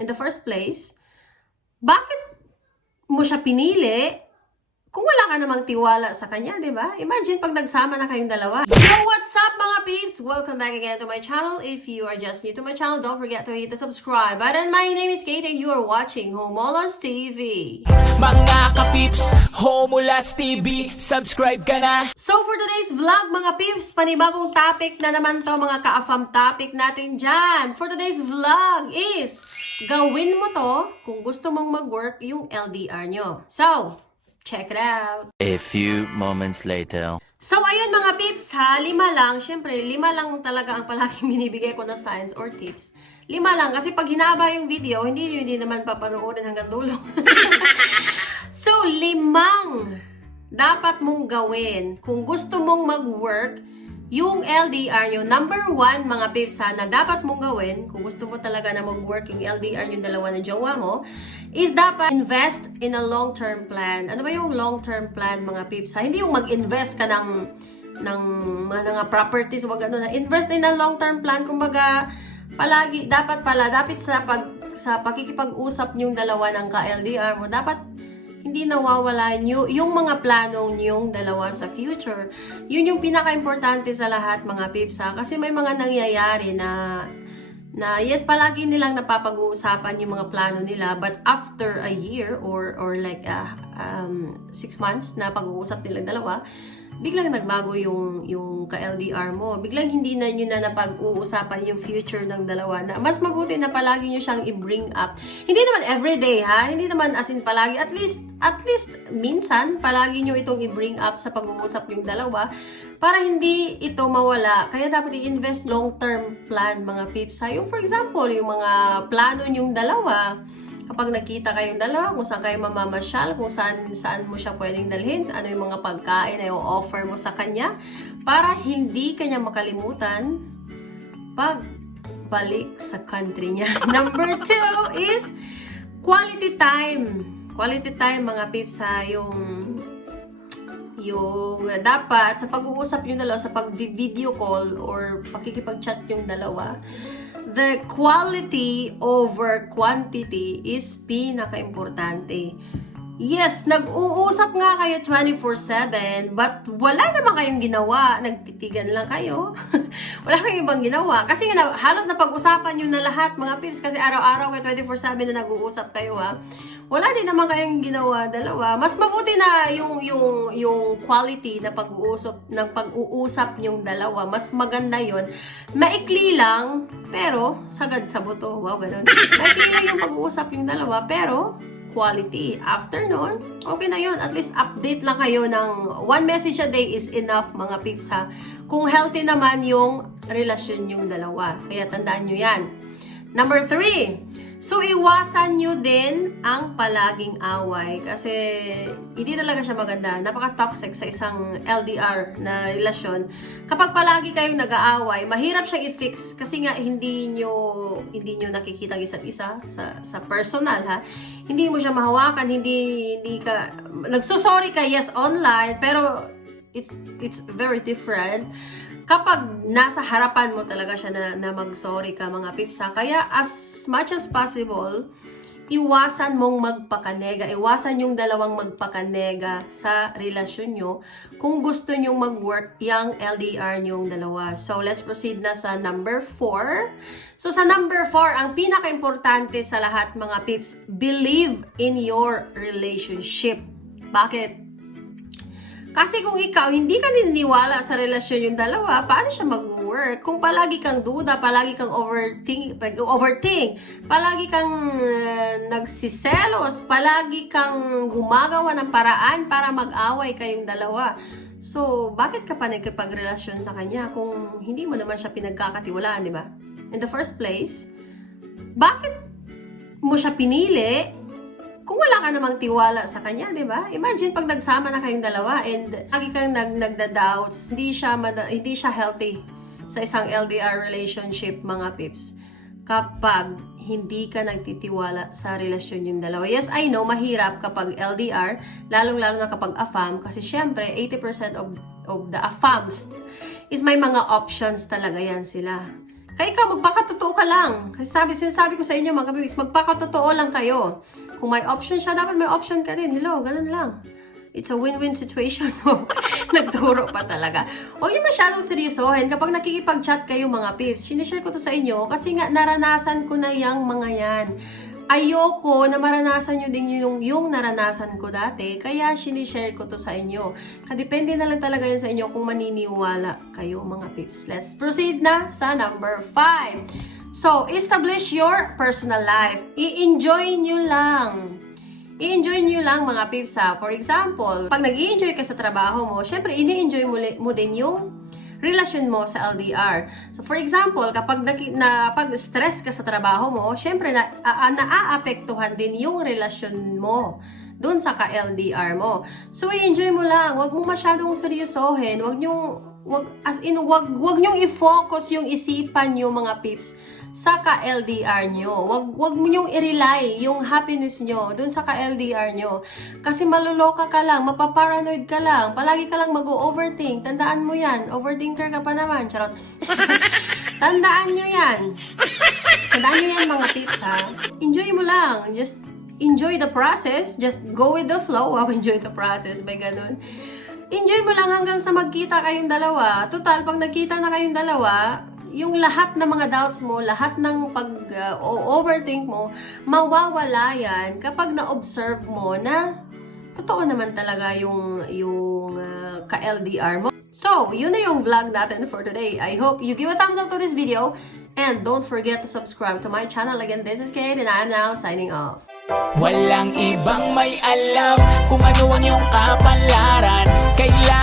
in the first place, bakit mo siya pinili kung wala ka namang tiwala sa kanya, di ba? Imagine pag nagsama na kayong dalawa. Yo, what's up mga peeps? Welcome back again to my channel. If you are just new to my channel, don't forget to hit the subscribe button. My name is Kate and you are watching Homolas TV. Mga kapips, Homulas TV, subscribe ka na So for today's vlog mga peeps, panibagong topic na naman to mga ka-afam topic natin dyan. For today's vlog is, gawin mo to kung gusto mong mag-work yung LDR nyo. So, check it out. A few moments later. So, ayun mga peeps ha, lima lang. Siyempre, lima lang talaga ang palaging binibigay ko na signs or tips. Lima lang, kasi pag hinaba yung video, hindi nyo hindi naman papanoorin hanggang dulo. so, limang dapat mong gawin kung gusto mong mag-work yung LDR nyo. Number one, mga peeps ha, na dapat mong gawin kung gusto mo talaga na mag-work yung LDR yung dalawa na jowa mo, is dapat invest in a long-term plan. Ano ba yung long-term plan, mga peeps ha? Hindi yung mag-invest ka ng ng mga properties, wag ano na. Invest in a long-term plan. Kumbaga, palagi, dapat pala, dapat sa pag sa pakikipag-usap niyong dalawa ng ka-LDR mo, dapat hindi nawawala nyo, yung mga planong niyong dalawa sa future. Yun yung pinaka-importante sa lahat, mga pips, ha? Kasi may mga nangyayari na na yes, palagi nilang napapag-uusapan yung mga plano nila, but after a year or or like uh, um, six months na pag-uusap nilang dalawa, biglang nagbago yung yung ka-LDR mo. Biglang hindi na nyo na napag-uusapan yung future ng dalawa na mas mabuti na palagi nyo siyang i-bring up. Hindi naman everyday ha, hindi naman as in palagi, at least at least minsan palagi nyo itong i-bring up sa pag-uusap yung dalawa para hindi ito mawala. Kaya dapat i-invest long-term plan mga pips ha. Yung for example, yung mga plano nyong dalawa, kapag nakita kayong dalawa, kung saan kayo mamamasyal, kung saan, saan mo siya pwedeng dalhin, ano yung mga pagkain na i-offer mo sa kanya, para hindi kanya makalimutan pag balik sa country niya. Number two is quality time. Quality time, mga pips, ha, yung yung dapat sa pag-uusap yung dalawa, sa pag-video call or pakikipag-chat yung dalawa, the quality over quantity is pinaka-importante. Yes, nag-uusap nga kayo 24-7, but wala naman kayong ginawa. Nagtitigan lang kayo. wala kayong ibang ginawa. Kasi na- halos napag-usapan nyo na lahat, mga pips, kasi araw-araw kayo 24-7 na nag-uusap kayo, ha. Wala din naman kayong ginawa, dalawa. Mas mabuti na yung, yung, yung quality na pag-uusap, ng pag-uusap yung dalawa. Mas maganda yon Maikli lang, pero sagad sa buto. Wow, ganun. Maikli lang yung pag-uusap yung dalawa, pero quality. After nun, okay na yon At least update lang kayo ng one message a day is enough mga pips ha. Kung healthy naman yung relasyon yung dalawa. Kaya tandaan nyo yan. Number three, so iwasan nyo din ang palaging away kasi hindi talaga siya maganda. Napaka-toxic sa isang LDR na relasyon. Kapag palagi kayong nag-aaway, mahirap siyang i-fix kasi nga hindi nyo, hindi nyo nakikita ang isa't isa sa, sa personal ha. Hindi mo siya mahawakan, hindi, hindi ka, nagsusorry ka yes online, pero it's, it's very different kapag nasa harapan mo talaga siya na, na mag-sorry ka mga pips ha. Kaya as much as possible, iwasan mong magpakanega. Iwasan yung dalawang magpakanega sa relasyon nyo kung gusto nyong mag-work yung LDR nyong dalawa. So, let's proceed na sa number 4. So, sa number 4, ang pinaka-importante sa lahat mga pips, believe in your relationship. Bakit? Kasi kung ikaw, hindi ka naniniwala sa relasyon yung dalawa, paano siya mag-work? Kung palagi kang duda, palagi kang overthink, overthink palagi kang uh, nagsiselos, palagi kang gumagawa ng paraan para mag-away kayong dalawa. So, bakit ka pa nagkipagrelasyon sa kanya kung hindi mo naman siya pinagkakatiwalaan, di ba? In the first place, bakit mo siya pinili kung wala ka namang tiwala sa kanya, di ba? Imagine pag nagsama na kayong dalawa and lagi kang nag nagda-doubts, hindi siya hindi siya healthy sa isang LDR relationship, mga pips. Kapag hindi ka nagtitiwala sa relasyon yung dalawa. Yes, I know, mahirap kapag LDR, lalong-lalo na kapag AFAM, kasi syempre, 80% of, of the AFAMs is may mga options talaga yan sila. Kaya ikaw, magpakatotoo ka lang. Kasi sabi, sinasabi ko sa inyo mga kabibis, magpakatotoo lang kayo. Kung may option siya, dapat may option ka din. Hello, ganun lang. It's a win-win situation. Nagturo pa talaga. Huwag niyo masyadong seryosohin. Kapag nakikipag-chat kayo mga pips, sinishare ko to sa inyo kasi nga naranasan ko na yung mga yan. Ayoko na maranasan nyo din yung, yung naranasan ko dati, kaya sinishare ko to sa inyo. Kadepende na lang talaga yan sa inyo kung maniniwala kayo mga pips. Let's proceed na sa number 5. So, establish your personal life. I-enjoy nyo lang. I-enjoy nyo lang mga pips ha. For example, pag nag enjoy ka sa trabaho mo, syempre, ini-enjoy mo, mo din yung relasyon mo sa LDR. So, for example, kapag naki, na, pag stress ka sa trabaho mo, syempre, na, a, naaapektuhan din yung relasyon mo dun sa ka-LDR mo. So, i-enjoy mo lang. Huwag mong masyadong seryosohin. Huwag nyong, wag, as in, wag, wag nyong i-focus yung isipan nyo, mga pips, sa ka-LDR nyo. Wag, wag mo nyong i-rely yung happiness nyo dun sa ka-LDR nyo. Kasi maluloka ka lang, mapaparanoid ka lang, palagi ka lang mag-overthink. Tandaan mo yan. Overthinker ka pa naman. Charot. Tandaan nyo yan. Tandaan nyo yan mga tips ha. Enjoy mo lang. Just enjoy the process. Just go with the flow. Wow, enjoy the process. By ganun. Enjoy mo lang hanggang sa magkita kayong dalawa. Total, pag nagkita na kayong dalawa, yung lahat ng mga doubts mo, lahat ng pag-overthink mo, mawawala yan kapag na-observe mo na totoo naman talaga yung, yung ah, ka-LDR mo. So, yun na yung vlog natin for today. I hope you give a thumbs up to this video and don't forget to subscribe to my channel. Again, this is Kate and I'm now signing off. Walang ibang may alam Kung ano ang iyong kapalaran Kailangan